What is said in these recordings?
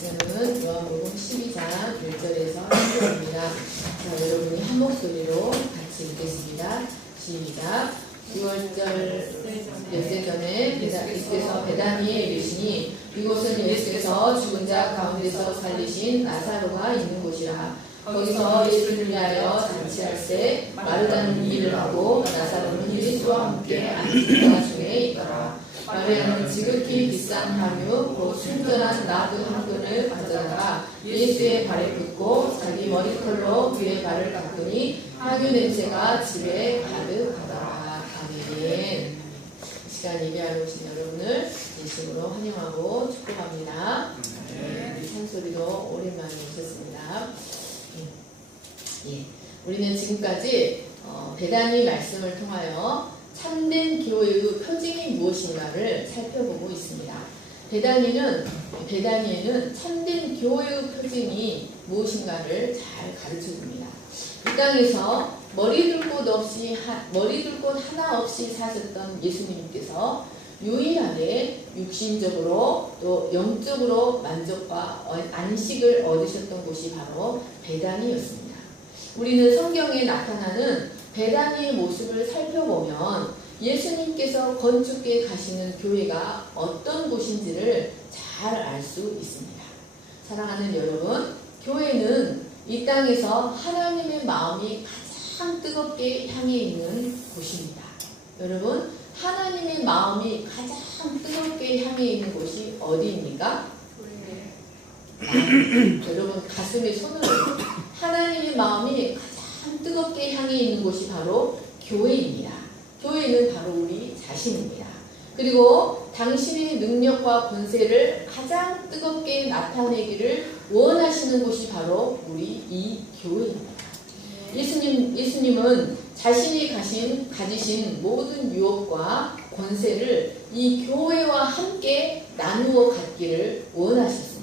말씀은 요한복음 12장 1절에서 3절입니다. 자, 여러분이 한 목소리로 같이 읽겠습니다. 시작. 6월절 열세 전에 예수께서 베다니에 이르시니 이곳은 예수께서 죽은 자 가운데서 살리신 나사로가 있는 곳이라. 거기서 예수를 위하여 잔치할세 마르다는 일을 하고 나사로는 예수와 함께 앉은 중에 있더라. 마리아는 지극히 비싼 향유 곧 순전한 나드 한 근을 가져다가 예수의 발에 붓고 자기 머리털로 그의 발을 닦으니 향유 냄새가 집에 가득하더라. 아멘. 이 시간 예배하러 오신 여러분을 진심으로 환영하고 축복합니다. 우리 산소리도 오랜만에 오셨습니다. 우리는 지금까지 베다니 말씀을 통하여 참된 교회의 표징이 무엇인가를 살펴보고 있습니다. 베다니에는 참된 교회의 표징이 무엇인가를 잘 가르쳐줍니다. 이 땅에서 머리둘 곳 하나 없이 사셨던 예수님께서 유일하게 육신적으로 또 영적으로 만족과 안식을 얻으셨던 곳이 바로 베다니였습니다. 우리는 성경에 나타나는 베다니의 모습을 살펴보면 예수님께서 건축해 가시는 교회가 어떤 곳인지를 잘 알 수 있습니다. 사랑하는 여러분, 교회는 이 땅에서 하나님의 마음이 가장 뜨겁게 향해 있는 곳입니다. 여러분, 하나님의 마음이 가장 뜨겁게 향해 있는 곳이 어디입니까? 여러분 가슴에 손을 하나님의 마음이 가장 뜨겁게 향해 있는 곳이 바로 교회입니다. 교회는 바로 우리 자신입니다. 그리고 당신의 능력과 권세를 가장 뜨겁게 나타내기를 원하시는 곳이 바로 우리 이 교회입니다. 예수님은 자신이 가지신 모든 유업과 권세를 이 교회와 함께 나누어 갖기를 원하셨습니다.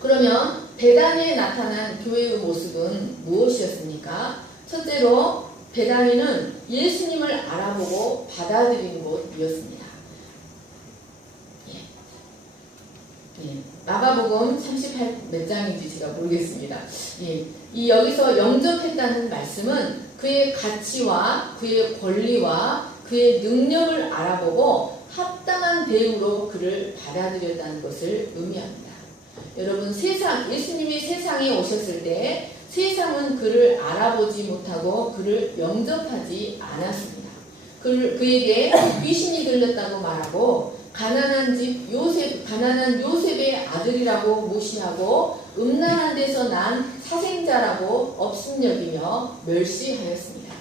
그러면 베다니에 나타난 교회의 모습은 무엇이었습니까? 첫째로 베다니는 예수님을 알아보고 받아들인 곳이었습니다. 마가복음 38 몇 장인지 제가 모르겠습니다. 여기서 영접했다는 말씀은 그의 가치와 그의 권리와 그의 능력을 알아보고 합당한 대우로 그를 받아들였다는 것을 의미합니다. 여러분, 예수님이 세상에 오셨을 때 세상은 그를 알아보지 못하고 그를 영접하지 않았습니다. 그에게 귀신이 들렸다고 말하고 가난한 요셉의 아들이라고 무시하고 음란한 데서 난 사생자라고 업신여기며 멸시하였습니다.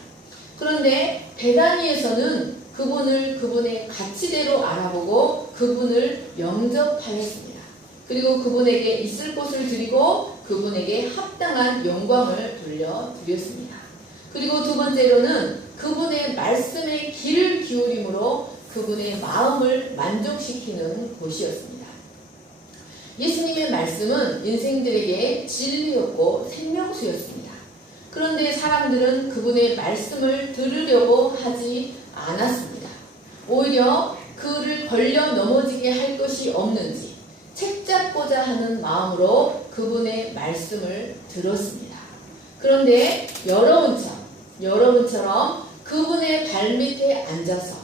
그런데 베다니에서는 그분의 가치대로 알아보고 그분을 영접하였습니다. 그리고 그분에게 있을 곳을 드리고 그분에게 합당한 영광을 돌려드렸습니다. 그리고 두 번째로는 그분의 말씀에 귀를 기울임으로 그분의 마음을 만족시키는 곳이었습니다. 예수님의 말씀은 인생들에게 진리였고 생명수였습니다. 그런데 사람들은 그분의 말씀을 들으려고 하지 않았습니다. 오히려 그를 걸려 넘어지게 할 것이 없는지 책 잡고자 하는 마음으로 그분의 말씀을 들었습니다. 그런데 여러분처럼 그분의 발밑에 앉아서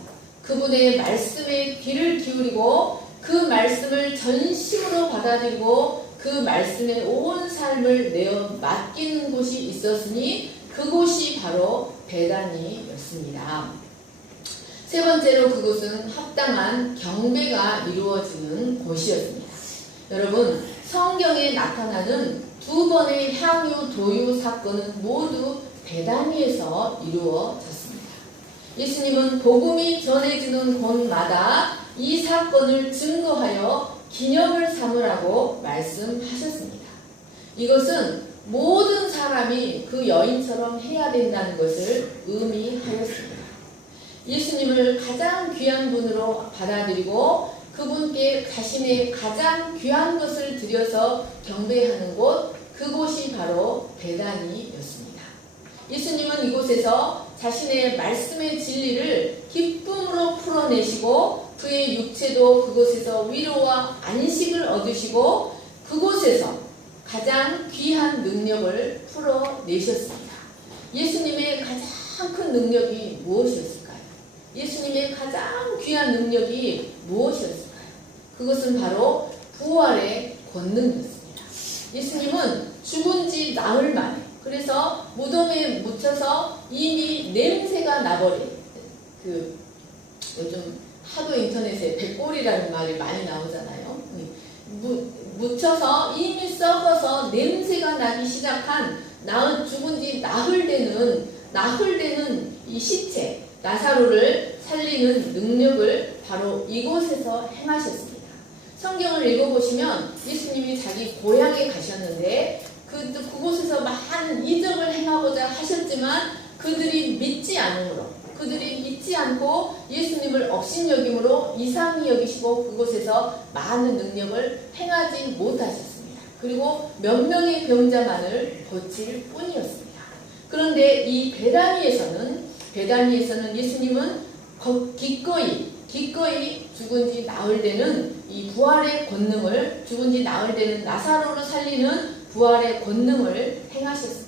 그분의 말씀에 귀를 기울이고 그 말씀을 전심으로 받아들이고 그 말씀에 온 삶을 내어 맡기는 곳이 있었으니 그곳이 바로 베다니였습니다. 세 번째로 그곳은 합당한 경배가 이루어지는 곳이었습니다. 여러분, 성경에 나타나는 두 번의 향유 도유 사건은 모두 베다니에서 이루어졌습니다. 예수님은 복음이 전해지는 곳마다 이 사건을 증거하여 기념을 삼으라고 말씀하셨습니다. 이것은 모든 사람이 그 여인처럼 해야 된다는 것을 의미하였습니다. 예수님을 가장 귀한 분으로 받아들이고 그분께 자신의 가장 귀한 것을 드려서 경배하는 곳, 그곳이 바로 베다니였습니다. 예수님은 이곳에서 자신의 말씀의 진리를 기쁨으로 풀어내시고 그 그의 육체도 그곳에서 위로와 안식을 얻으시고 그곳에서 가장 귀한 능력을 풀어내셨습니다. 예수님의 가장 큰 능력이 무엇이었을까요? 예수님의 가장 귀한 능력이 무엇이었을까요? 그것은 바로 부활의 권능이었습니다. 예수님은 죽은 지 나흘 만에, 그래서 무덤에 묻혀서 이미 냄새가 나버린, 요즘 하도 인터넷에 백골이라는 말이 많이 나오잖아요. 묻혀서 이미 썩어서 냄새가 나기 시작한 죽은 지 나흘 되는 이 시체 나사로를 살리는 능력을 바로 이곳에서 행하셨습니다. 성경을 읽어보시면 예수님이 자기 고향에 가셨는데 그곳에서 많은 이적을 행하고자 하셨지만 그들이 믿지 않고 예수님을 업신여김으로 이상히 여기시고 그곳에서 많은 능력을 행하지 못하셨습니다. 그리고 몇 명의 병자만을 고칠 뿐이었습니다. 그런데 이 베다니에서는 예수님은 기꺼이 죽은 지 나흘 되는 이 부활의 권능을, 죽은 지 나흘 되는 나사로를 살리는 부활의 권능을 행하셨습니다.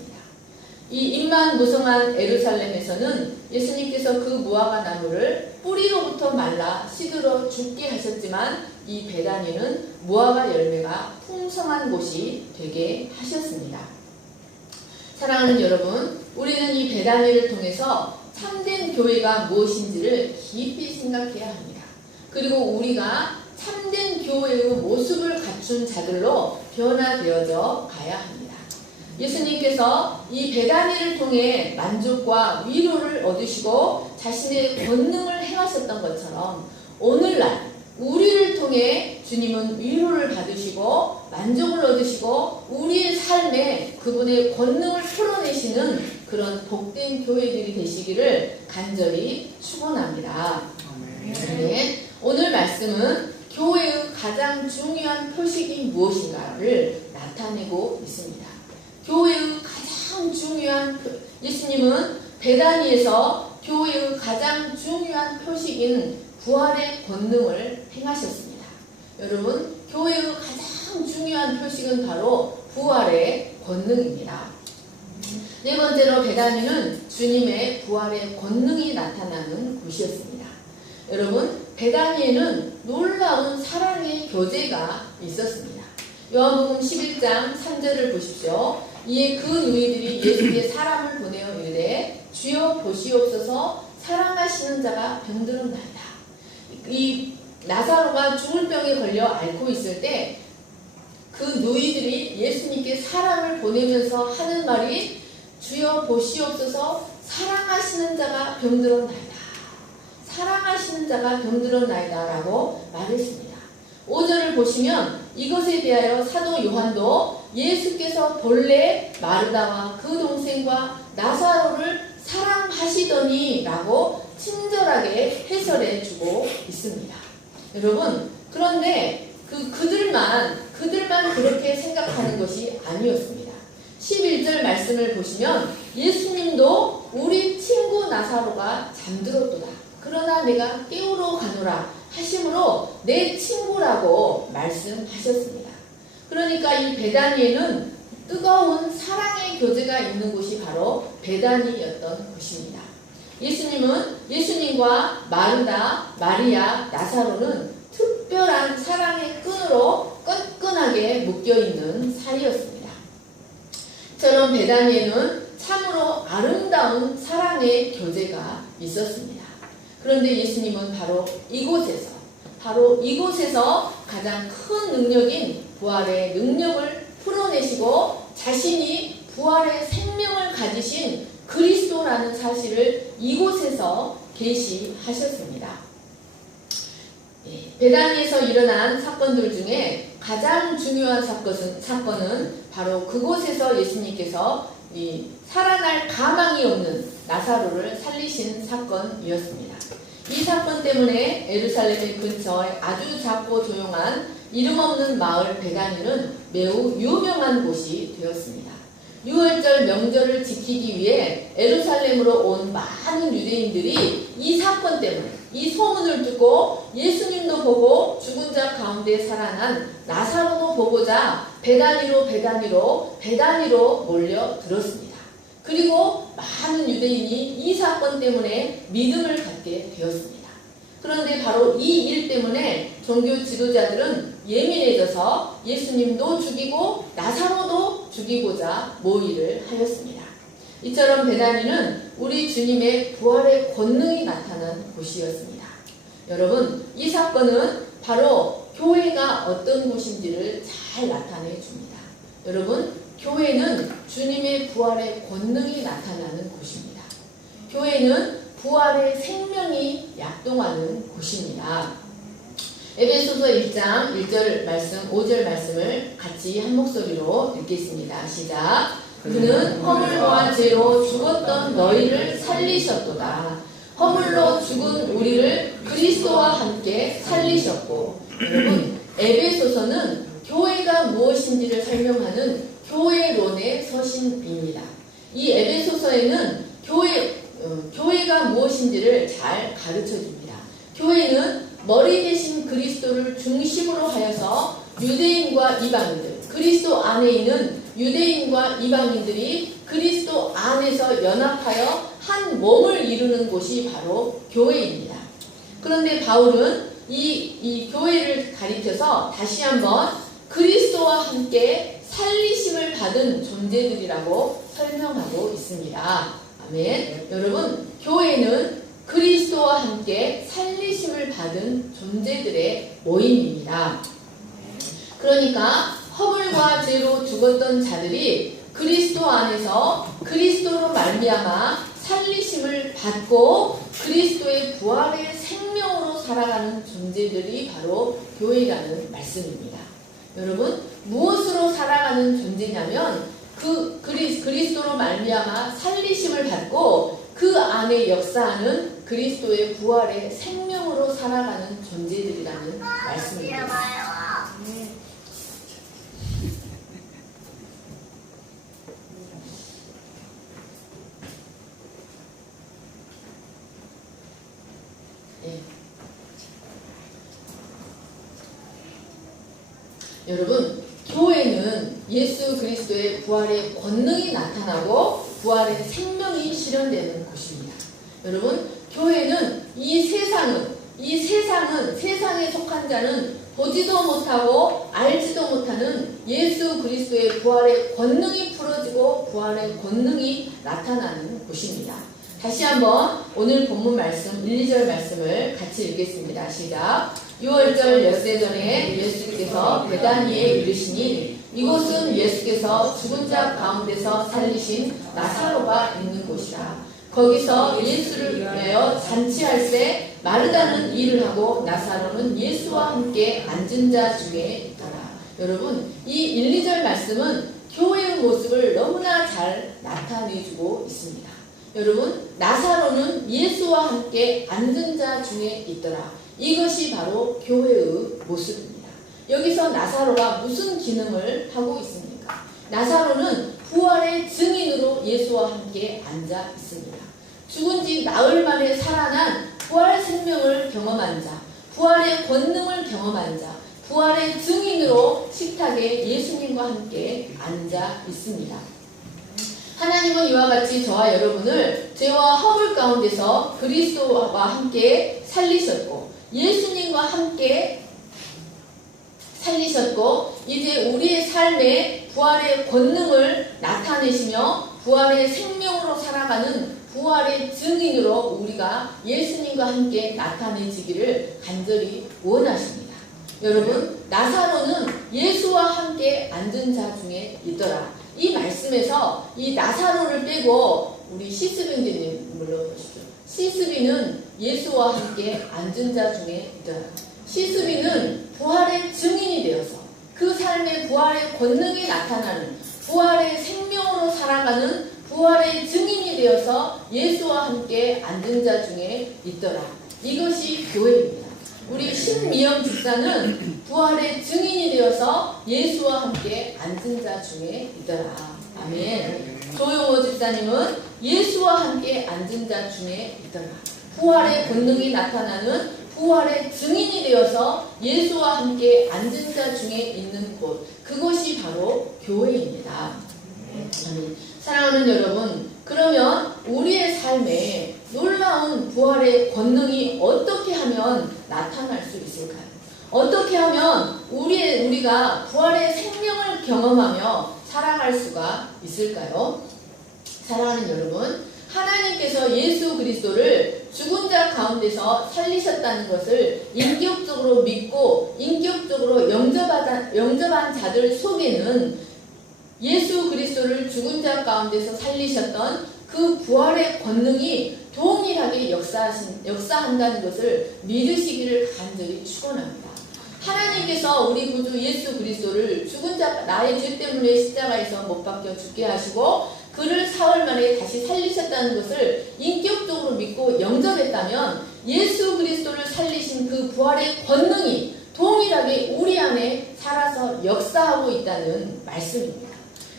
이 임만무성한 예루살렘에서는 예수님께서 그 무화과 나무를 뿌리로부터 말라 시들어 죽게 하셨지만 이 베다니는 무화과 열매가 풍성한 곳이 되게 하셨습니다. 사랑하는 여러분, 우리는 이 베다니를 통해서 참된 교회가 무엇인지를 깊이 생각해야 합니다. 그리고 우리가 참된 교회의 모습을 갖춘 자들로 변화되어져 가야 합니다. 예수님께서 이 베다니를 통해 만족과 위로를 얻으시고 자신의 권능을 행하셨던 것처럼 오늘날 우리를 통해 주님은 위로를 받으시고 만족을 얻으시고 우리의 삶에 그분의 권능을 풀어내시는 그런 복된 교회들이 되시기를 간절히 축원합니다. 네, 오늘 말씀은 교회의 가장 중요한 표식이 무엇인가를 나타내고 있습니다. 교회의 가장 중요한 예수님은 베다니에서 교회의 가장 중요한 표식인 부활의 권능을 행하셨습니다. 여러분, 교회의 가장 중요한 표식은 바로 부활의 권능입니다. 네 번째로 베다니는 주님의 부활의 권능이 나타나는 곳이었습니다. 여러분, 베다니에는 놀라운 사랑의 교제가 있었습니다. 요한복음 11장 3절을 보십시오. 이에 그 누이들이 예수께 사람을 보내어 이르되 주여 보시옵소서 사랑하시는 자가 병들었나이다. 이 나사로가 죽을 병에 걸려 앓고 있을 때 그 누이들이 예수님께 사람을 보내면서 하는 말이 주여 보시옵소서 사랑하시는 자가 병들었나이다. 사랑하시는 자가 병들었나이다 라고 말했습니다. 5절을 보시면 이것에 대하여 사도 요한도 예수께서 본래 마르다와 그 동생과 나사로를 사랑하시더니 라고 친절하게 해설해 주고 있습니다. 여러분, 그런데 그들만 그렇게 생각하는 것이 아니었습니다. 11절 말씀을 보시면 예수님도 우리 친구 나사로가 잠들었도다. 그러나 내가 깨우러 가노라 하심으로 내 친구라고 말씀하셨습니다. 그러니까 이 베다니에는 뜨거운 사랑의 교제가 있는 곳이 바로 베다니였던 곳입니다. 예수님과 마르다, 마리아, 나사로는 특별한 사랑의 끈으로 끈끈하게 묶여있는 사이였습니다. 이처럼 베다니에는 참으로 아름다운 사랑의 교제가 있었습니다. 그런데 예수님은 바로 이곳에서 가장 큰 능력인 부활의 능력을 풀어내시고 자신이 부활의 생명을 가지신 그리스도라는 사실을 이곳에서 계시하셨습니다. 베다니에서 일어난 사건들 중에 가장 중요한 사건은 바로 그곳에서 예수님께서 살아날 가망이 없는 나사로를 살리신 사건이었습니다. 이 사건 때문에 예루살렘의 근처에 아주 작고 조용한 이름 없는 마을 베다니는 매우 유명한 곳이 되었습니다. 유월절 명절을 지키기 위해 예루살렘으로 온 많은 유대인들이 이 사건 때문에 이 소문을 듣고 예수님도 보고 죽은 자 가운데 살아난 나사로도 보고자 베다니로 몰려들었습니다. 그리고 많은 유대인이 이 사건 때문에 믿음을 갖게 되었습니다. 그런데 바로 이 일 때문에 종교 지도자들은 예민해져서 예수님도 죽이고 나사로도 죽이고자 모의를 하였습니다. 이처럼 베다니는 우리 주님의 부활의 권능이 나타난 곳이었습니다. 여러분, 이 사건은 바로 교회가 어떤 곳인지를 잘 나타내 줍니다. 여러분, 교회는 주님의 부활의 권능이 나타나는 곳입니다. 교회는 부활의 생명이 약동하는 곳입니다. 에베소서 1장 1절 말씀, 5절 말씀을 같이 한 목소리로 읽겠습니다. 시작. 그는 허물과 죄로 죽었던 너희를 살리셨도다. 허물로 죽은 우리를 그리스도와 함께 살리셨고. 여러분, 에베소서는 교회가 무엇인지를 설명하는 교회론의 서신입니다. 이 에베소서에는 교회가 무엇인지를 잘 가르쳐 줍니다. 교회는 머리 대신 그리스도를 중심으로 하여서 유대인과 이방인들, 그리스도 안에 있는 유대인과 이방인들이 그리스도 안에서 연합하여 한 몸을 이루는 곳이 바로 교회입니다. 그런데 바울은 이 교회를 가리켜서 다시 한번 그리스도와 함께 살리심을 받은 존재들이라고 설명하고 있습니다. 아멘. 여러분, 교회는 그리스도와 함께 살리심을 받은 존재들의 모임입니다. 그러니까 허물과 죄로 죽었던 자들이 그리스도 안에서 그리스도로 말미암아 살리심을 받고 그리스도의 부활의 생명으로 살아가는 존재들이 바로 교회라는 말씀입니다. 여러분, 무엇으로 살아가는 존재냐면 그리스도로 말미암아 살리심을 받고 그 안에 역사하는 그리스도의 부활의 생명으로 살아가는 존재들이라는 말씀입니다. 네. 여러분, 교회는 예수 그리스도의 부활의 권능이 나타나고 부활의 생명이 실현되는 곳입니다. 여러분, 교회는 이 세상에 속한 자는 보지도 못하고 알지도 못하는 예수 그리스도의 부활의 권능이 풀어지고 부활의 권능이 나타나는 곳입니다. 다시 한번 오늘 본문 말씀 1, 2절 말씀을 같이 읽겠습니다. 시작. 6월절 엿새 전에 예수께서 베다니에 이르시니 이곳은 예수께서 죽은 자 가운데서 살리신 나사로가 있는 곳이라. 거기서 예수를 위하여 잔치할 때 마르다는 일을 하고 나사로는 예수와 함께 앉은 자 중에 있더라. 여러분, 이 1, 2절 말씀은 교회의 모습을 너무나 잘 나타내주고 있습니다. 여러분, 나사로는 예수와 함께 앉은 자 중에 있더라. 이것이 바로 교회의 모습입니다. 여기서 나사로가 무슨 기능을 하고 있습니까? 나사로는 부활의 증인으로 예수와 함께 앉아 있습니다. 죽은 지 나흘 만에 살아난 부활 생명을 경험한 자, 부활의 권능을 경험한 자, 부활의 증인으로 식탁에 예수님과 함께 앉아 있습니다. 하나님은 이와 같이 저와 여러분을 죄와 허물 가운데서 그리스도와 함께 살리셨고 예수님과 함께 살리셨고 이제 우리의 삶에 부활의 권능을 나타내시며 부활의 생명으로 살아가는 부활의 증인으로 우리가 예수님과 함께 나타내지기를 간절히 원하십니다. 여러분, 나사로는 예수와 함께 앉은 자 중에 있더라. 이 말씀에서 이 나사로를 빼고 우리 시스빈님 물러보십시오. 시스빈은 예수와 함께 앉은 자 중에 있더라. 시스빈은 부활의 증인이 되어서 그 삶의 부활의 권능이 나타나는 부활의 생명으로 살아가는 부활의 증인이 되어서 예수와 함께 앉은 자 중에 있더라. 이것이 교회입니다. 우리 신미영 집사는 부활의 증인이 되어서 예수와 함께 앉은 자 중에 있더라. 아멘. 조용호 집사님은 예수와 함께 앉은 자 중에 있더라. 부활의 권능이 나타나는 부활의 증인이 되어서 예수와 함께 앉은 자 중에 있는 곳, 그것이 바로 교회입니다. 사랑하는 여러분, 그러면 우리의 삶에 놀라운 부활의 권능이 어떻게 하면 나타날 수 있을까요? 어떻게 하면 우리가 부활의 생명을 경험하며 살아갈 수가 있을까요? 사랑하는 여러분, 하나님께서 예수 그리스도를 죽은 자 가운데서 살리셨다는 것을 인격적으로 믿고 인격적으로 영접한 자들 속에는 예수 그리스도를 죽은 자 가운데서 살리셨던 그 부활의 권능이 동일하게 역사한다는 것을 믿으시기를 간절히 축원합니다. 하나님께서 우리 구주 예수 그리스도를 죽은 자, 나의 죄 때문에 십자가에서 못 박혀 죽게 하시고 그를 사흘 만에 다시 살리셨다는 것을 인격적으로 믿고 영접했다면 예수 그리스도를 살리신 그 부활의 권능이 동일하게 우리 안에 살아서 역사하고 있다는 말씀입니다.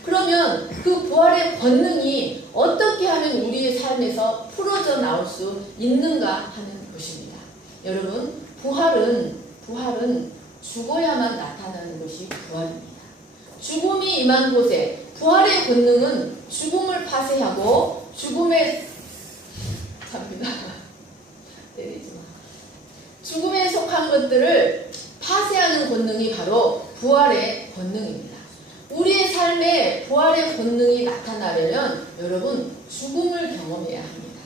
그러면 그 부활의 권능이 어떻게 하면 우리의 삶에서 풀어져 나올 수 있는가 하는 것입니다. 여러분, 부활은 죽어야만 나타나는 것이 부활입니다. 죽음이 임한 곳에 부활의 권능은 죽음을 파쇄하고 죽음에 속한 것들을 파쇄하는 권능이 바로 부활의 권능입니다. 우리의 삶에 부활의 권능이 나타나려면 여러분 죽음을 경험해야 합니다.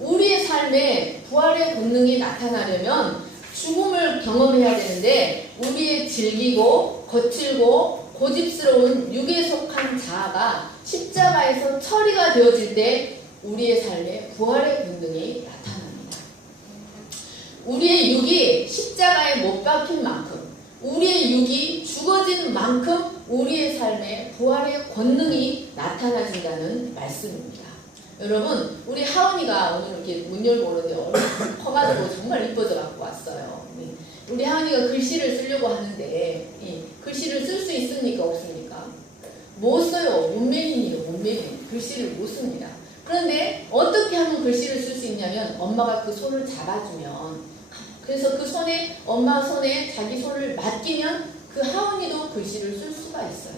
우리의 삶에 부활의 권능이 나타나려면 죽음을 경험해야 되는데 우리의 질기고 거칠고 고집스러운 육에 속한 자아가 십자가에서 처리가 되어질 때 우리의 삶에 부활의 권능이 나타납니다. 우리의 육이 십자가에 못 박힌 만큼 우리의 육이 죽어진 만큼 우리의 삶에 부활의 권능이 나타나진다는 말씀입니다. 여러분, 우리 하은이가 오늘 이렇게 문 열고 오는데 커가지고 정말 이뻐져 갖고 왔어요. 우리 하은이가 글씨를 쓰려고 하는데 글씨를 쓸 수 있습니까? 없습니까? 못 써요. 문맹인이에요. 문맹인. 글씨를 못 씁니다. 그런데 어떻게 하면 글씨를 쓸 수 있냐면 엄마가 그 손을 잡아주면, 그래서 그 손에, 엄마 손에 자기 손을 맡기면 그 하은이도 글씨를 쓸 수가 있어요.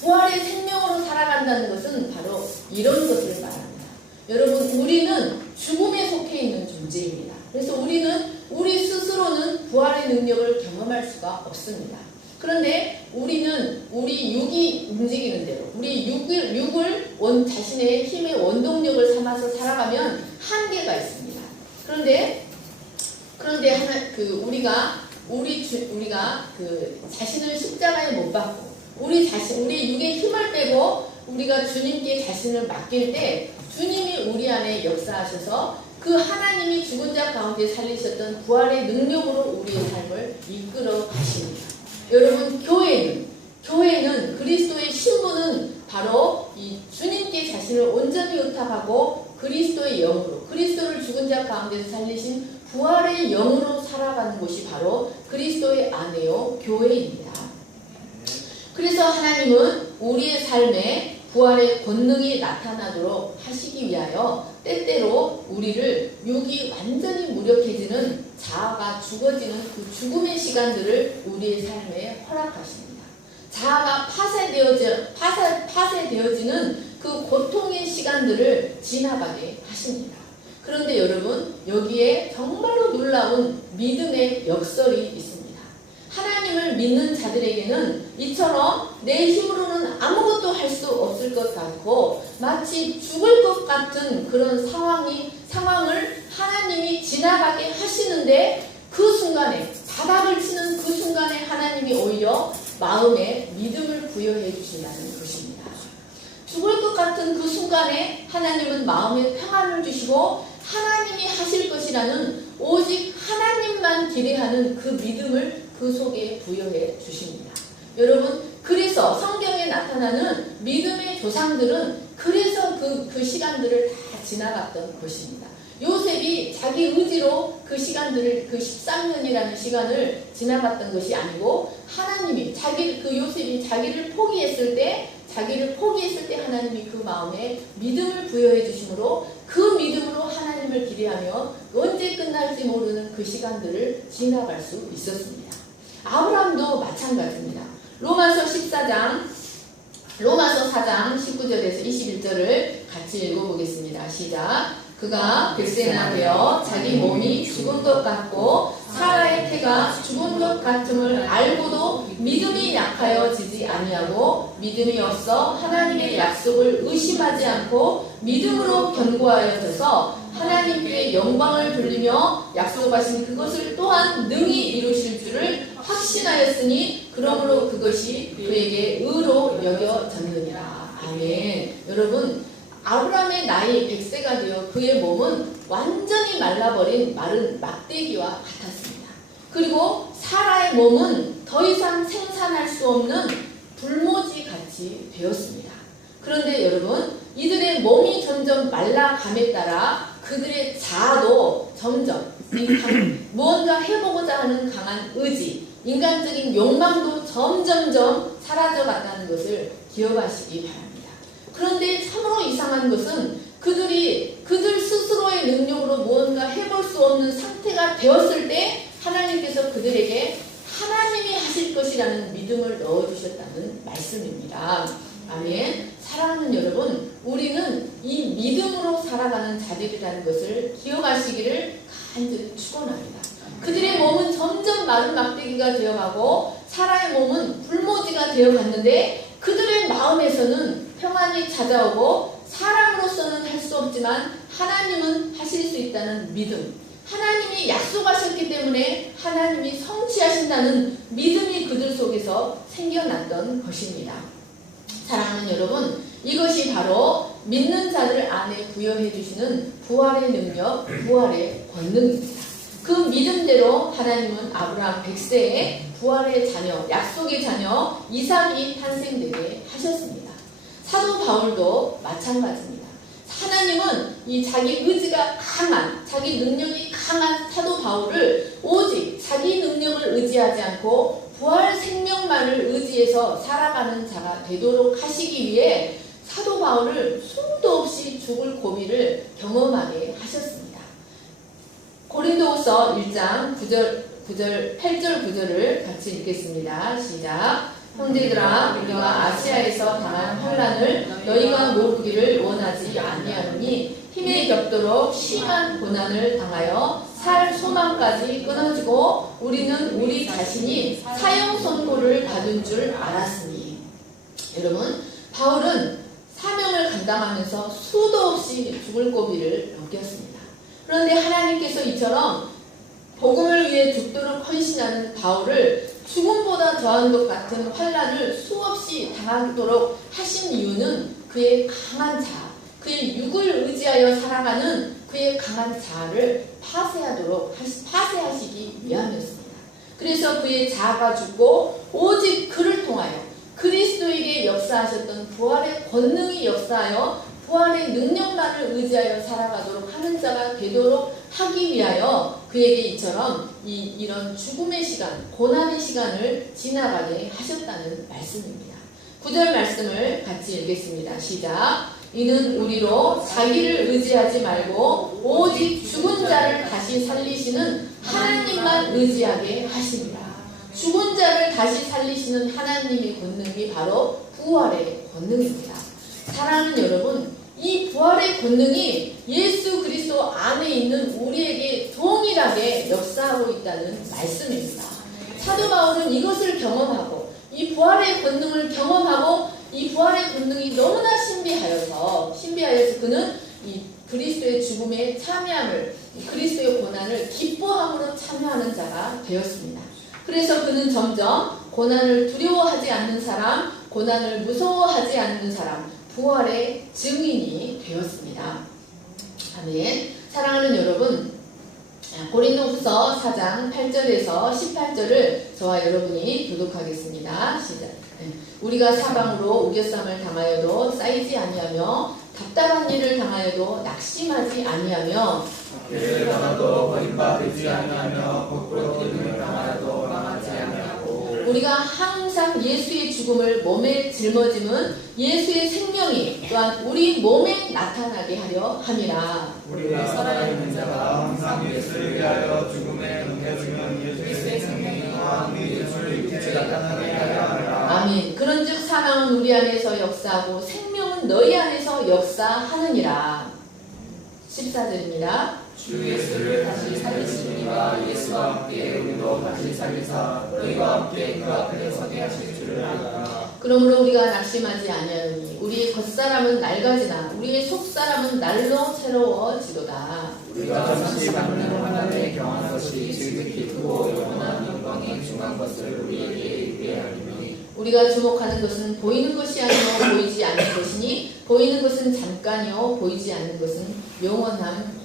부활의 생명으로 살아간다는 것은 바로 이런 것을 말합니다. 여러분, 우리는 죽음에 속해 있는 존재입니다. 그래서 우리 스스로는 부활의 능력을 경험할 수가 없습니다. 그런데 우리는 우리 육이 움직이는 대로 우리 육을 자신의 힘의 원동력을 삼아서 살아가면 한계가 있습니다. 그런데 우리가 자신을 십자가에 못 박고 우리 육의 힘을 빼고 우리가 주님께 자신을 맡길 때 주님이 우리 안에 역사하셔서 그 하나님이 죽은 자 가운데 살리셨던 부활의 능력으로 우리의 삶을 이끌어 가십니다. 여러분, 교회는 그리스도의 신부는 바로 이 주님께 자신을 온전히 의탁하고 그리스도의 영으로, 그리스도를 죽은 자 가운데서 살리신 부활의 영으로 살아가는 곳이 바로 그리스도의 아내요 교회입니다. 그래서 하나님은 우리의 삶에 부활의 권능이 나타나도록 하시기 위하여 때때로 우리를 육이 완전히 무력해지는 자아가 죽어지는 그 죽음의 시간들을 우리의 삶에 허락하십니다. 자아가 파쇄되어지는 그 고통의 시간들을 지나가게 하십니다. 그런데 여러분, 여기에 정말로 놀라운 믿음의 역설이 있습니다. 하나님을 믿는 자들에게는 이처럼 내 힘으로는 아무것도 할 수 없을 것 같고 마치 죽을 것 같은 그런 상황을 하나님이 지나가게 하시는데 그 순간에, 바닥을 치는 그 순간에 하나님이 오히려 마음에 믿음을 부여해 주신다는 것입니다. 죽을 것 같은 그 순간에 하나님은 마음에 평안을 주시고 하나님이 하실 것이라는 오직 하나님만 기대하는 그 믿음을 그 속에 부여해 주십니다. 여러분, 그래서 성경에 나타나는 믿음의 조상들은 그래서 그 시간들을 다 지나갔던 것입니다. 요셉이 자기 의지로 그 시간들을, 그 13년이라는 시간을 지나갔던 것이 아니고 하나님이 요셉이 자기를 포기했을 때 하나님이 그 마음에 믿음을 부여해 주심으로 그 믿음으로 하나님을 기대하며 언제 끝날지 모르는 그 시간들을 지나갈 수 있었습니다. 아브라함도 마찬가지입니다. 로마서 4장 19절에서 21절을 같이 읽어보겠습니다. 시작. 그가 100세나 되어 자기 몸이 죽은 것 같고 사라의 태가 죽은 것 같음을 알고도 믿음이 약하여지지 아니하고 믿음이 없어 하나님의 약속을 의심하지 않고 믿음으로 견고하여져서 하나님께 영광을 돌리며 약속하신 그것을 또한 능히 이루실 줄을 확신하였으니 그러므로 그것이 그에게 의로 여겨졌느니라. 아멘. 여러분, 아브라함의 나이 100세가 되어 그의 몸은 완전히 말라버린 마른 막대기와 같았습니다. 그리고 사라의 몸은 더 이상 생산할 수 없는 불모지 같이 되었습니다. 그런데 여러분, 이들의 몸이 점점 말라감에 따라 그들의 자아도 점점 무언가 해보고자 하는 강한 의지, 인간적인 욕망도 점점점 사라져갔다는 것을 기억하시기 바랍니다. 그런데 참으로 이상한 것은 그들 스스로의 능력으로 무언가 해볼 수 없는 상태가 되었을 때 하나님께서 그들에게 하나님이 하실 것이라는 믿음을 넣어주셨다는 말씀입니다. 아멘. 사랑하는 여러분, 우리는 이 믿음으로 살아가는 자들이라는 것을 기억하시기를 간절히 축원합니다. 그들의 몸은 점점 마른 막대기가 되어가고 사라의 몸은 불모지가 되어갔는데 그들의 마음에서는 평안이 찾아오고 사람으로서는 할 수 없지만 하나님은 하실 수 있다는 믿음, 하나님이 약속하셨기 때문에 하나님이 성취하신다는 믿음이 그들 속에서 생겨났던 것입니다. 사랑하는 여러분, 이것이 바로 믿는 자들 안에 부여해 주시는 부활의 능력, 부활의 권능입니다. 그 믿음대로 하나님은 아브라함 100세에 부활의 자녀, 약속의 자녀 이삭이 탄생되게 하셨습니다. 사도 바울도 마찬가지입니다. 하나님은 이 자기 의지가 강한, 자기 능력이 강한 사도 바울을 오직 자기 능력을 의지하지 않고 부활 생명만을 의지해서 살아가는 자가 되도록 하시기 위해 사도 바울을 수도 없이 죽을 고비를 경험하게 하셨습니다. 고린도후서 1장 8절 9절을 같이 읽겠습니다. 시작. 형제들아, 우리가 아시아에서 당한 환난을 너희가 모르기를 원하지 아니하노니 힘에 겹도록 심한 고난을 당하여 살 소망까지 끊어지고 우리는 우리 자신이 사형 선고를 받은 줄 알았으니. 여러분, 바울은 사명을 감당하면서 수도 없이 죽을 고비를 넘겼습니다. 그런데 하나님께서 이처럼 복음을 위해 죽도록 헌신하는 바울을 죽음보다 더한 것 같은 환난을 수없이 당하도록 하신 이유는 그의 강한 자아, 그의 육을 의지하여 살아가는 그의 강한 자아를 파쇄하시기 위함이었습니다. 그래서 그의 자아가 죽고 오직 그를 통하여 그리스도에게 역사하셨던 부활의 권능이 역사하여 부활의 능력만을 의지하여 살아가도록 하는 자가 되도록 하기 위하여 그에게 이처럼 이런 죽음의 시간, 고난의 시간을 지나가게 하셨다는 말씀입니다. 9절 말씀을 같이 읽겠습니다. 시작. 이는 우리로 자기를 의지하지 말고 오직 죽은 자를 다시 살리시는 하나님만 의지하게 하십니다. 죽은 자를 다시 살리시는 하나님의 권능이 바로 부활의 권능입니다. 사랑하는 여러분, 이 부활의 권능이 예수 그리스도 안에 있는 우리에게 동일하게 역사하고 있다는 말씀입니다. 사도 바울은 이것을 경험하고 이 부활의 권능을 경험하고 이 부활의 권능이 너무나 신비하여서 그는 이 그리스도의 죽음에 참여함을, 그리스도의 고난을 기뻐함으로 참여하는 자가 되었습니다. 그래서 그는 점점 고난을 두려워하지 않는 사람, 고난을 무서워하지 않는 사람, 부활의 증인이 되었습니다. 아멘. 사랑하는 여러분, 고린도후서 4장 8절에서 18절을 저와 여러분이 교독하겠습니다. 시작. 우리가 사방으로 우겨쌈을 당하여도 쌓이지 아니하며 답답한 일을 당하여도 낙심하지 아니하며 죄를 당하도 버림받지 아니하며 거꾸로 기름을 당하여도 망하지 아니하고 우리가 항상 예수의 죽음을 몸에 짊어짐은 예수의 생명이 또한 우리 몸에 나타나게 하려 함이라. 우리가 살아있는 자가 항상 예수를 위하여 죽음에 넘겨지면 예수의 생명이 또한 우리 예수를 빛에 나타나게 하려 함이라. 아멘. 그런즉 사랑은 우리 안에서 역사하고 생명은 너희 안에서 역사하느니라. 14절입니다. 주 예수를 다시 살리시니가 예수와 함께 우리도 다시 살리사 너희와 함께 그 앞에 서게 하실 줄을 알라. 그러므로 우리가 낙심하지 아니하노니 우리의 겉사람은 낡아지나 우리의 속사람은 날로 새로워지도다. 우리가 잠시 받는 하나님의 경한 것이 지극히 크고 영원한 영광이 중한 것을 우리에게 이르게 하리니 우리가 주목하는 것은 보이는 것이 아니요 보이지 않는 것이니 보이는 것은 잠깐이요 보이지 않는 것은 영원함.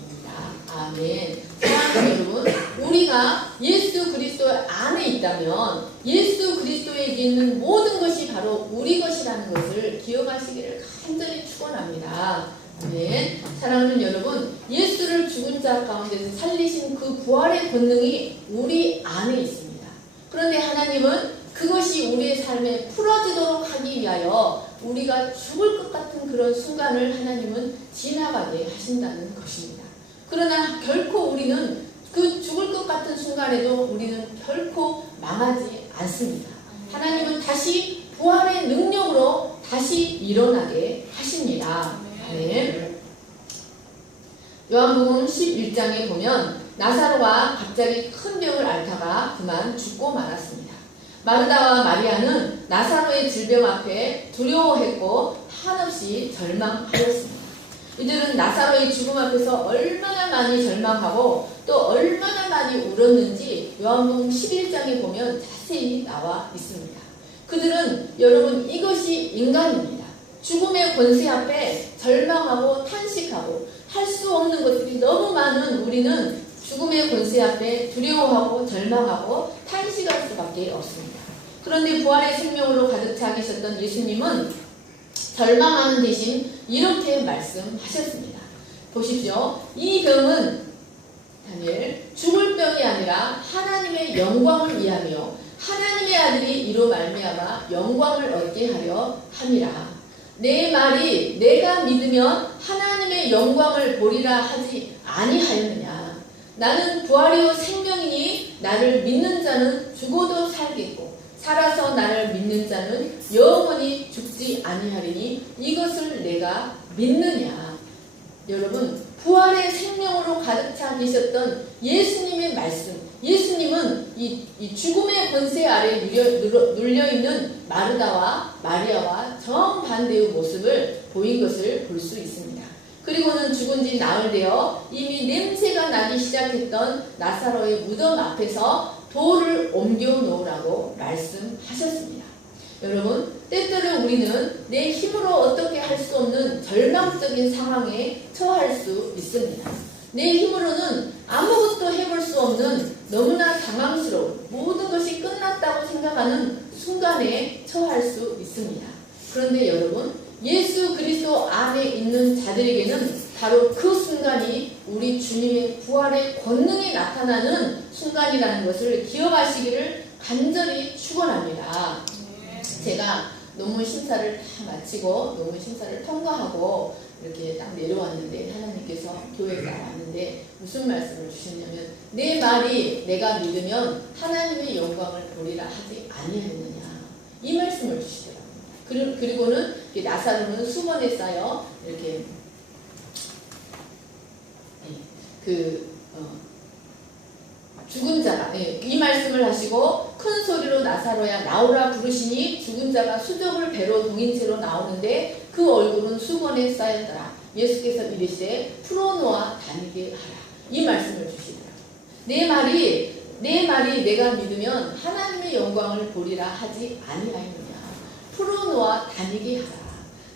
아멘. 사랑하는 여러분, 우리가 예수 그리스도 안에 있다면 예수 그리스도에게 있는 모든 것이 바로 우리 것이라는 것을 기억하시기를 간절히 축원합니다. 아멘. 사랑하는 여러분, 예수를 죽은 자 가운데서 살리신 그 부활의 권능이 우리 안에 있습니다. 그런데 하나님은 그것이 우리의 삶에 풀어지도록 하기 위하여 우리가 죽을 것 같은 그런 순간을 하나님은 지나가게 하신다는 것입니다. 그러나 결코 우리는 그 죽을 것 같은 순간에도 우리는 결코 망하지 않습니다. 하나님은 다시 부활의 능력으로 다시 일어나게 하십니다. 네. 요한복음 11장에 보면 나사로가 갑자기 큰 병을 앓다가 그만 죽고 말았습니다. 마르다와 마리아는 나사로의 질병 앞에 두려워했고 한없이 절망하였습니다. 이들은 나사로의 죽음 앞에서 얼마나 많이 절망하고 또 얼마나 많이 울었는지 요한복음 11장에 보면 자세히 나와 있습니다. 그들은 여러분 이것이 인간입니다. 죽음의 권세 앞에 절망하고 탄식하고 할 수 없는 것들이 너무 많은 우리는 죽음의 권세 앞에 두려워하고 절망하고 탄식할 수밖에 없습니다. 그런데 부활의 생명으로 가득 차 계셨던 예수님은 절망하는 대신 이렇게 말씀하셨습니다. 보십시오. 이 병은 다니엘 죽을 병이 아니라 하나님의 영광을 위하며 하나님의 아들이 이로 말미암아 영광을 얻게 하려 함이라. 내 말이 내가 믿으면 하나님의 영광을 보리라 하지 아니하였느냐. 나는 부활이요 생명이니 나를 믿는 자는 죽어도 살겠고 살아서 나를 믿는 자는 영원히 죽지 아니하리니 이것을 내가 믿느냐. 여러분 부활의 생명으로 가득 차 계셨던 예수님의 말씀, 예수님은 이 죽음의 권세 아래 눌려있는 마르다와 마리아와 정반대의 모습을 보인 것을 볼 수 있습니다. 그리고는 죽은 지 나흘 되어 이미 냄새가 나기 시작했던 나사로의 무덤 앞에서 돌을 옮겨 놓으라고 말씀하셨습니다. 여러분, 때때로 우리는 내 힘으로 어떻게 할 수 없는 절망적인 상황에 처할 수 있습니다. 내 힘으로는 아무것도 해볼 수 없는 너무나 당황스러운 모든 것이 끝났다고 생각하는 순간에 처할 수 있습니다. 그런데 여러분, 예수 그리스도 안에 있는 자들에게는 바로 그 순간이 우리 주님의 부활의 권능이 나타나는 순간이라는 것을 기억하시기를 간절히 축원합니다. 제가 논문 심사를 다 마치고 논문 심사를 통과하고 이렇게 딱 내려왔는데 하나님께서 교회에 왔는데 무슨 말씀을 주셨냐면 내 말이 내가 믿으면 하나님의 영광을 보리라 하지 아니하느냐 이 말씀을 주시더라고요. 그리고는 나사로는 수건에 쌓여 이렇게 죽은 자가 이 말씀을 하시고 큰 소리로 나사로야 나오라 부르시니 죽은 자가 수족을 배로 동인 채로 나오는데 그 얼굴은 수건에 쌓였더라. 예수께서 이르시되 풀어놓아 다니게 하라. 이 말씀을 주시더라. 내 말이 내가 믿으면 하나님의 영광을 보리라 하지 아니하였느냐. 풀어놓아 다니게 하라.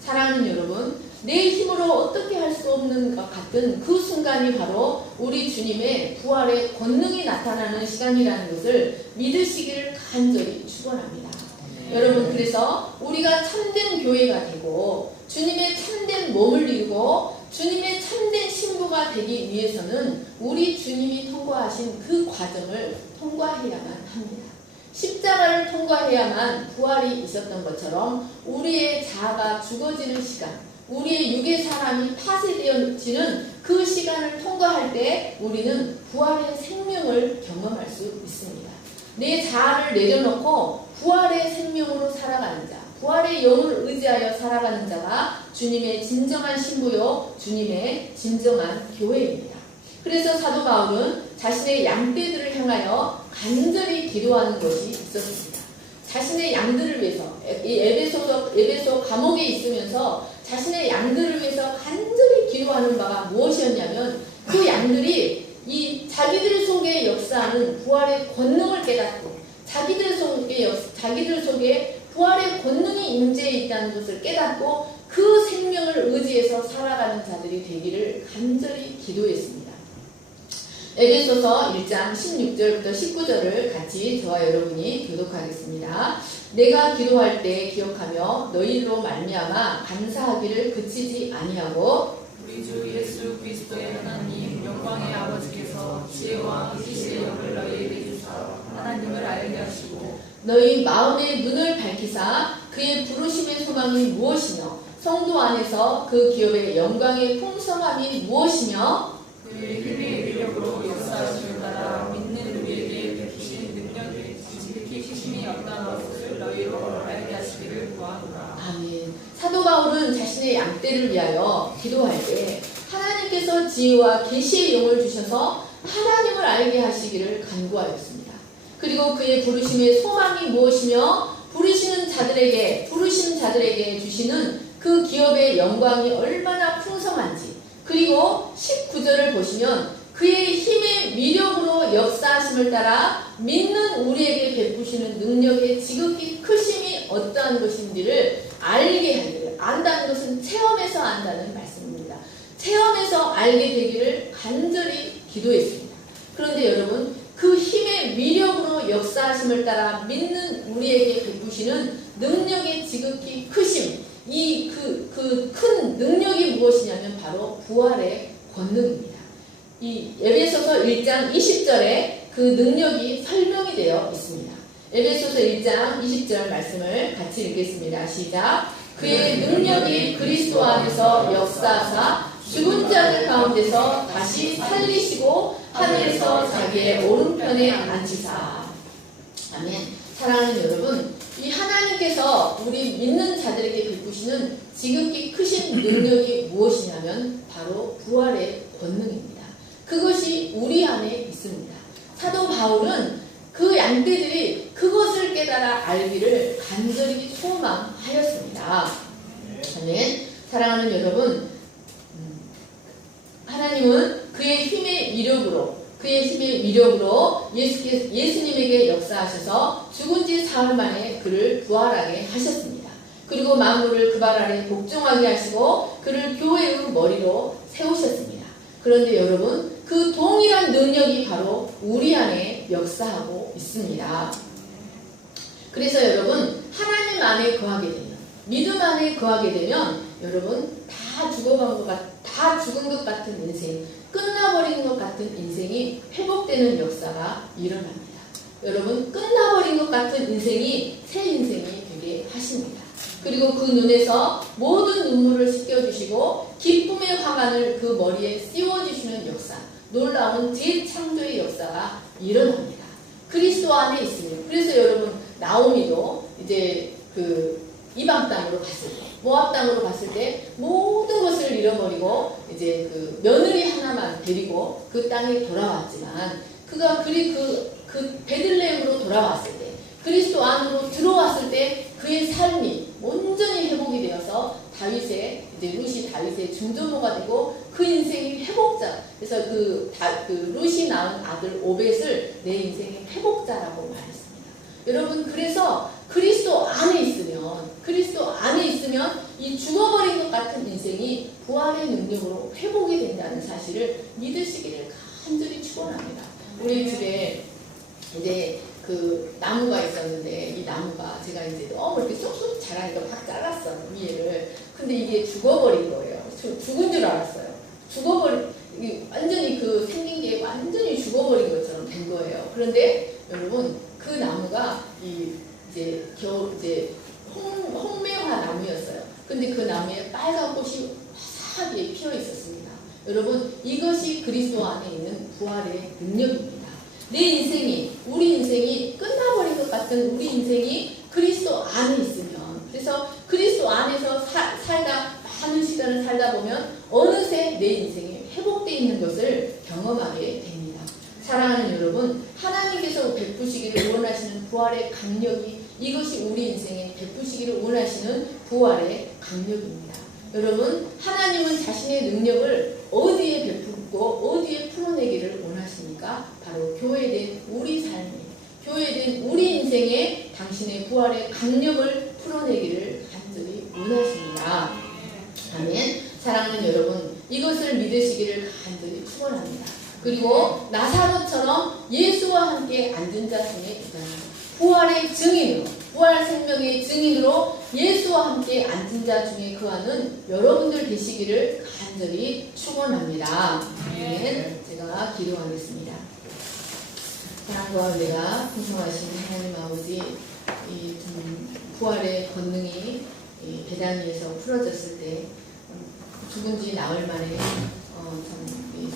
사랑하는 여러분, 내 힘으로 어떻게 할 수 없는 것 같은 그 순간이 바로 우리 주님의 부활의 권능이 나타나는 시간이라는 것을 믿으시기를 간절히 축원합니다. 여러분, 그래서 우리가 참된 교회가 되고 주님의 참된 몸을 이루고 주님의 참된 신부가 되기 위해서는 우리 주님이 통과하신 그 과정을 통과해야만 합니다. 십자가를 통과해야만 부활이 있었던 것처럼 우리의 자아가 죽어지는 시간, 우리의 육의 사람이 파쇄되어지는 그 시간을 통과할 때 우리는 부활의 생명을 경험할 수 있습니다. 내 자아를 내려놓고 부활의 생명으로 살아가는 자, 부활의 영을 의지하여 살아가는 자가 주님의 진정한 신부요, 주님의 진정한 교회입니다. 그래서 사도 바울은 자신의 양떼들을 향하여 간절히 기도하는 것이 있었습니다. 자신의 양들을 위해서, 이 에베소 감옥에 있으면서 자신의 양들을 위해서 간절히 기도하는 바가 무엇이었냐면 그 양들이 이 자기들 속에 역사하는 부활의 권능을 깨닫고 자기들 속에 부활의 권능이 임재해 있다는 것을 깨닫고 그 생명을 의지해서 살아가는 자들이 되기를 간절히 기도했습니다. 에베소서 1장 16절부터 19절을 같이 저와 여러분이 교독하겠습니다. 내가 기도할 때 기억하며 너희로 말미암아 감사하기를 그치지 아니하고 우리 주 예수 그리스도의 하나님 영광의 아버지께서 지혜와 지식의 영을 너희에게 주사 하나님을 알게 하시고 너희 마음의 눈을 밝히사 그의 부르심의 소망이 무엇이며 성도 안에서 그 기업의 영광의 풍성함이 무엇이며 그의 힘의 위력으로 역사하심을 따라 믿는 우리에게 베푸신 능력이 지극히 크심이 어떠한 것을 너희로 알게 하시기를 구하노라. 아멘. 사도 바울은 자신의 양떼를 위하여 기도할 때 하나님께서 지혜와 계시의 영을 주셔서 하나님을 알게 하시기를 간구하였습니다. 그리고 그의 부르심의 소망이 무엇이며 부르신 자들에게 주시는 그 기업의 영광이 얼마나 풍성한지, 그리고 19절을 보시면 그의 힘의 위력으로 역사하심을 따라 믿는 우리에게 베푸시는 능력의 지극히 크심이 어떠한 것인지를 알게 하기를, 안다는 것은 체험해서 안다는 말씀입니다. 체험해서 알게 되기를 간절히 기도했습니다. 그런데 여러분, 그 힘의 위력으로 역사하심을 따라 믿는 우리에게 베푸시는 능력의 지극히 크심, 이 그 큰 능력이 무엇이냐면 바로 부활의 권능입니다. 이 에베소서 1장 20절에 그 능력이 설명이 되어 있습니다. 에베소서 1장 20절 말씀을 같이 읽겠습니다. 시작. 그의 능력이 그리스도 안에서 역사하사 죽은 자들 가운데서 다시 살리시고 하늘에서 자기의 오른편에 앉히사. 아멘. 사랑하는 여러분, 이 하나님께서 우리 믿는 자들에게 베푸시는 지극히 크신 능력이 무엇이냐면 바로 부활의 권능입니다. 그것이 우리 안에 있습니다. 사도 바울은 그 양떼들이 그것을 깨달아 알기를 간절히 소망하였습니다. 아멘. 사랑하는 여러분, 하나님은 그의 힘의 위력으로 예수님에게 역사하셔서 죽은 지 사흘 만에 그를 부활하게 하셨습니다. 그리고 만물을 그 발 아래 복종하게 하시고 그를 교회의 머리로 세우셨습니다. 그런데 여러분, 그 동일한 능력이 바로 우리 안에 역사하고 있습니다. 그래서 여러분, 하나님 안에 거하게 되면, 믿음 안에 거하게 되면 여러분, 다 죽은 것 같은 인생, 끝나버린 것 같은 인생이 회복되는 역사가 일어납니다. 여러분, 끝나버린 것 같은 인생이 새 인생이 되게 하십니다. 그리고 그 눈에서 모든 눈물을 씻겨주시고 기쁨의 화관을 그 머리에 씌워주시는 역사, 놀라운 재창조의 역사가 일어납니다. 그리스도 안에 있으면. 그래서 여러분, 나오미도 이제 그 이방 땅으로 갔을 때, 모압 땅으로 갔을 때 모든 것을 잃어버리고 이제 그 며느리 하나만 데리고 그 땅에 돌아왔지만, 그가 그 베들레헴으로 돌아왔을 때, 그리스도 안으로 들어왔을 때 그의 삶이 온전히 회복이 되어서 루시 다윗의 중조모가 되고 그 인생이 회복자. 그래서 그 루시 낳은 아들 오벳을 내 인생의 회복자라고 말했습니다. 여러분, 그래서 그리스도 안에 있으면 이 죽어버린 것 같은 인생이 부활의 능력으로 회복이 된다는 사실을 믿으시기를 간절히 축원합니다. 우리 집에 이제 그 나무가 있었는데 이 나무가 제가 이제 너무 이렇게 쏙쏙 자라니까 확 잘랐어요 위에를. 근데 이게 죽어버린 거예요. 죽은 줄 알았어요. 이게 완전히 그 생긴 게 완전히 죽어버린 것처럼 된 거예요. 그런데 여러분 그 나무가 이제 홍매화 나무였어요. 근데 그 나무에 빨간 꽃이 화사하게 피어 있었습니다. 여러분 이것이 그리스도 안에 있는 부활의 능력입니다. 내 인생이 우리 인생이 끝나버린 것 같은 우리 인생이 그리스도 안에 있으면 그래서 그리스도 안에서 살다 많은 시간을 살다 보면 어느새 내 인생이 회복되어 있는 것을 경험하게 됩니다. 사랑하는 여러분 하나님께서 베푸시기를 원하시는 부활의 강력이 이것이 우리 인생에 베푸시기를 원하시는 부활의 강력입니다. 여러분 하나님은 자신의 능력을 어디에 베풀고 어디에 풀어내기를 원하십니까? 바로 교회된 우리 삶에 교회된 우리 인생에 당신의 부활의 강력을 풀어내기를 간절히 원하십니다. 아멘. 사랑하는 여러분 이것을 믿으시기를 간절히 축원합니다. 그리고 나사로처럼 예수와 함께 앉은 자 중에 부활의 증인으로 부활 생명의 증인으로 예수와 함께 앉은 자 중에 거하는 여러분들 되시기를 간절히 축원합니다. 아멘. 제가 기도하겠습니다. 사랑과 은혜가 풍성하신 하나님 아버지 이 부활의 권능이 배단 위에서 풀어졌을 때 죽은 지 나흘 만에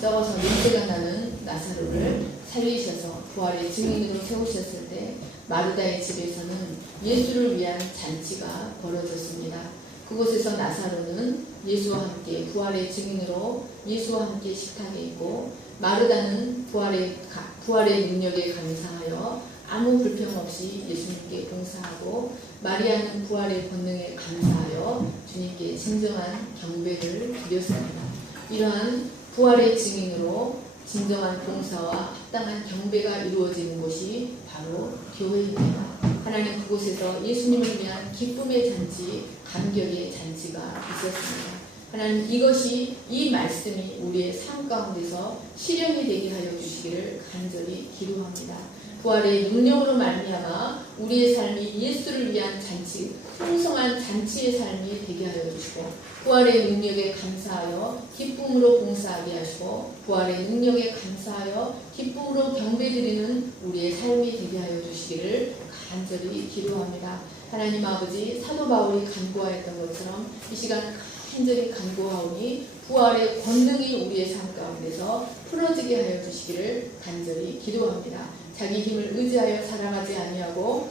썩어서 냄새가 나는 나사로를 살리셔서 부활의 증인으로 세우셨을 때 마르다의 집에서는 예수를 위한 잔치가 벌어졌습니다. 그곳에서 나사로는 예수와 함께 부활의 증인으로 예수와 함께 식탁에 있고 마르다는 부활의 능력에 감사하여 아무 불평 없이 예수님께 봉사하고 마리아는 부활의 권능에 감사하여 주님께 진정한 경배를 드렸습니다. 이러한 부활의 증인으로 진정한 봉사와 합당한 경배가 이루어지는 곳이 바로 교회입니다. 하나님 그곳에서 예수님을 위한 기쁨의 잔치, 감격의 잔치가 있었습니다. 하나님 이것이 이 말씀이 우리의 삶 가운데서 실현이 되게 하여 주시기를 간절히 기도합니다. 부활의 능력으로 말미암아 우리의 삶이 예수를 위한 잔치, 풍성한 잔치의 삶이 되게 하여 주시고 부활의 능력에 감사하여 기쁨으로 봉사하게 하시고 부활의 능력에 감사하여 기쁨으로 경배드리는 우리의 삶이 되게 하여 주시기를 간절히 기도합니다. 하나님 아버지 사도 바울이 간구하였던 것처럼 이 시간 간절히 간구하오니 부활의 권능이 우리의 삶 가운데서 풀어지게 하여 주시기를 간절히 기도합니다. 자기 힘을 의지하여 살아가지 아니하고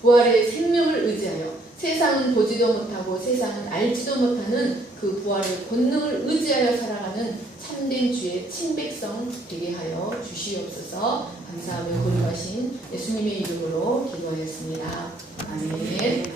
부활의 생명을 의지하여 세상은 보지도 못하고 세상은 알지도 못하는 그 부활의 권능을 의지하여 살아가는 참된 주의 친백성 되게 하여 주시옵소서. 감사하며 거룩하신 예수님의 이름으로 기도하였습니다. 아멘.